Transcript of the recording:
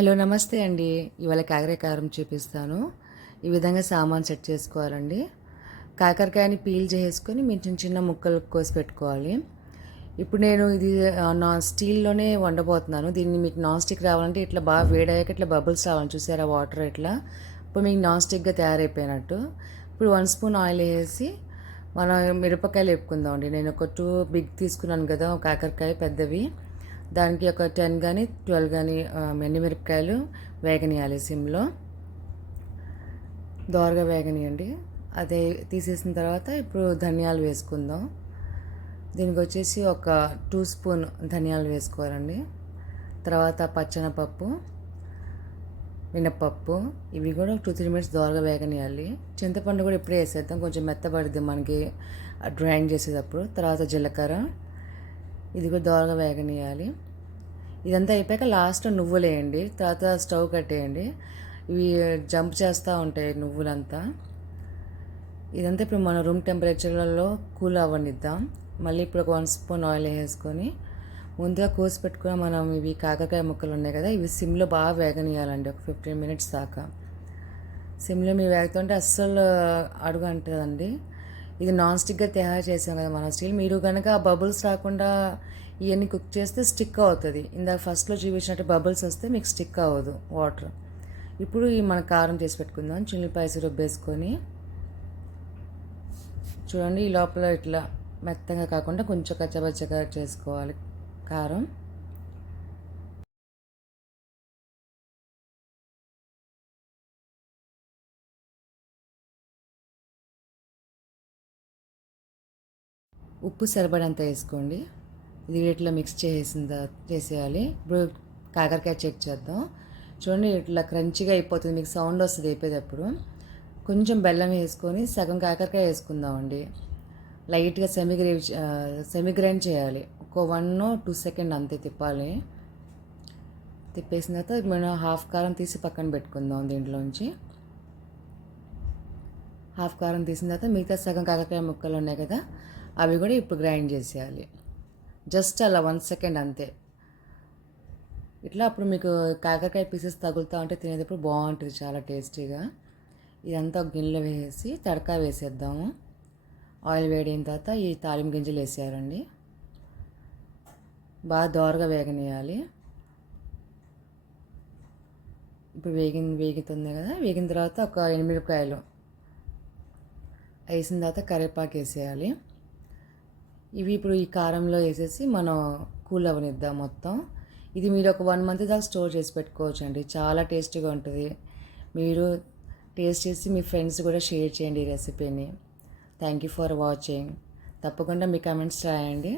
Hello నమస్తే అండి. ఇవాళ కాకరకాయ కారం చూపిస్తాను. ఈ విధంగా సామాన్ సెట్ చేసుకోవాలండి. కాకరకాయని పీల్ చేసుకొని మీరు చిన్న చిన్న ముక్కలు కోసి పెట్టుకోవాలి. ఇప్పుడు నేను ఇది స్టీల్లోనే వండబోతున్నాను. దీన్ని మీకు నాన్ స్టిక్ రావాలంటే ఇట్లా బాగా వేడయ్యాక ఇట్లా బబుల్స్ రావాలి, చూసారా వాటర్ ఇట్లా. ఇప్పుడు మీకు నాన్ స్టిక్గా తయారైపోయినట్టు. ఇప్పుడు 1 స్పూన్ ఆయిల్ వేసి మనం మిరపకాయలు వేపుకుందాం అండి. నేను ఒక 2 బిగ్ తీసుకున్నాను కదా కాకరకాయ పెద్దవి. దానికి ఒక 10 కానీ 12 కానీ ఎండుమిరపకాయలు వేగనియాలి సిమ్లో. దోరగా వేగనియండి. అదే తీసేసిన తర్వాత ఇప్పుడు ధనియాలు వేసుకుందాం. దీనికి వచ్చేసి ఒక 2 స్పూన్ ధనియాలు వేసుకోవాలండి. తర్వాత పచ్చెనపప్పు, మినప్పప్పు, ఇవి కూడా 2-3 మినిట్స్ దోరగా వేగనియాలి. చింతపండు కూడా ఇప్పుడే వేసేద్దాం, కొంచెం మెత్తబడుద్ది మనకి గ్రైండ్ చేసేటప్పుడు. తర్వాత జీలకర్ర, ఇది కూడా దోరగా వేగనియాలి. ఇదంతా అయిపోయాక లాస్ట్ నువ్వులు వేయండి. తర్వాత స్టవ్ కట్టేయండి. ఇవి జంప్ చేస్తూ ఉంటాయి నువ్వులంతా. ఇదంతా ఇప్పుడు మన రూమ్ టెంపరేచర్లలో కూల్ అవ్వనిద్దాం. మళ్ళీ ఇప్పుడు ఒక 1 స్పూన్ ఆయిల్ వేసుకొని ముందుగా కోసి పెట్టుకుని మనం ఇవి కాకరకాయ ముక్కలు ఉన్నాయి కదా, ఇవి సిమ్లో బాగా వేగనియాలండి. ఒక 15 మినిట్స్ దాకా సిమ్లో మీరు వేగుతుంటే అస్సలు అడుగు అంటుందండి. ఇది నాన్ స్టిక్గా తయారు చేసాం కదా మన స్టీల్. మీరు కనుక బబుల్స్ రాకుండా ఇవన్నీ కుక్ చేస్తే స్టిక్ అవుతుంది. ఇందాక ఫస్ట్లో చూపించినట్టు బబుల్స్ వస్తే మీకు స్టిక్ అవ్వదు వాటర్. ఇప్పుడు ఈ మన కారం చేసి పెట్టుకుందాం. చిల్లిపాయసి రుబ్బేసుకొని చూడండి, ఈ లోపల ఇట్లా మెత్తగా కాకుండా కొంచెం కచ్చబచ్చగా చేసుకోవాలి కారం. ఉప్పు సరిపడంత వేసుకోండి. ఇది ఇట్లా మిక్స్ చేసేయాలి. ఇప్పుడు కాకరకాయ చెక్ చేద్దాం. చూడండి, ఇట్లా క్రంచిగా అయిపోతుంది, మీకు సౌండ్ వస్తుంది అయిపోయేటప్పుడు. కొంచెం బెల్లం వేసుకొని సగం కాకరకాయ వేసుకుందామండి. లైట్గా సెమీ గ్రైండ్ చేయాలి. ఒక 1-2 సెకండ్ అంతే తిప్పాలి. తిప్పేసిన తర్వాత మనం హాఫ్ కారం తీసి పక్కన పెట్టుకుందాం. దీంట్లోంచి హాఫ్ కారం తీసిన తర్వాత మిగతా సగం కాకరకాయ ముక్కలు ఉన్నాయి కదా, అవి కూడా ఇప్పుడు గ్రైండ్ చేసేయాలి. జస్ట్ అలా 1 సెకండ్ అంతే. ఇట్లా అప్పుడు మీకు కాకరకాయ పీసెస్ తగులుతూ ఉంటే తినేటప్పుడు బాగుంటుంది, చాలా టేస్టీగా. ఇదంతా ఒక గిన్నెలో వేసి తడకా వేసేద్దాము. ఆయిల్ వేడిన తర్వాత ఈ తాలింపు గింజలు వేసేయాలండి. బాగా దోరగా వేగనియాలి. ఇప్పుడు వేగుతుంది కదా, వేగిన తర్వాత ఒక 8 మిరపకాయలు వేసిన తర్వాత కరివేపాకు వేసేయాలి. ఇవి ఇప్పుడు ఈ కారంలో వేసేసి మనం కూల్ అవ్వనిద్దాం మొత్తం. ఇది మీరు ఒక 1 మంత్ దాకా స్టోర్ చేసి పెట్టుకోవచ్చు అండి. చాలా టేస్టీగా ఉంటుంది. మీరు టేస్ట్ చేసి మీ ఫ్రెండ్స్ కూడా షేర్ చేయండి ఈ రెసిపీని. Thank you for watching. తప్పకుండా మీ కమెంట్స్ రాయండి.